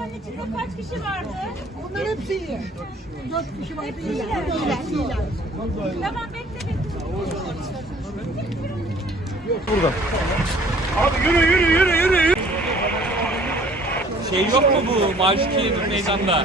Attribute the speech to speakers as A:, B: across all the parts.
A: arabanın içinde kaç kişi vardı?
B: Bunlar hepsi iyi. Dört kişi vardı iyiler.
A: iyiler.
B: İyiler, iyiler.
A: Tamam bekle bekle.
C: Şey yok mu bu Maşki meydanda?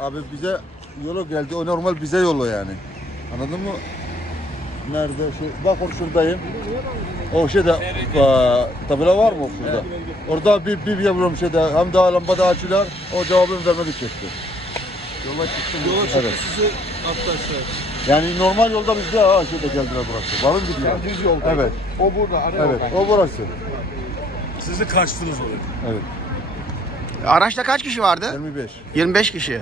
D: Abi bize yolu geldi. O normal bize yolu yani. Anladın mı? Nerede? Şu, bak or şuradayım. O şeyde aa, tabela var mı şurada? Orada bir bir yavrum şeyde hem daha lambada açıyorlar. O cevabını vermedi çekti.
E: Yola çıktım. Yola çıktı.
D: Evet.
E: Sizi attı aşağı.
D: Yani normal yolda bizde ha şeyde geldiler burası. Varın gidiyor.
E: Yani düz yolda.
D: Evet.
E: O burada. Ara
D: Evet.
E: yoldan.
D: O burası.
E: Sizi kaçtınız oraya.
D: Evet.
F: Araçta kaç kişi vardı?
D: 25.
F: 25 kişi.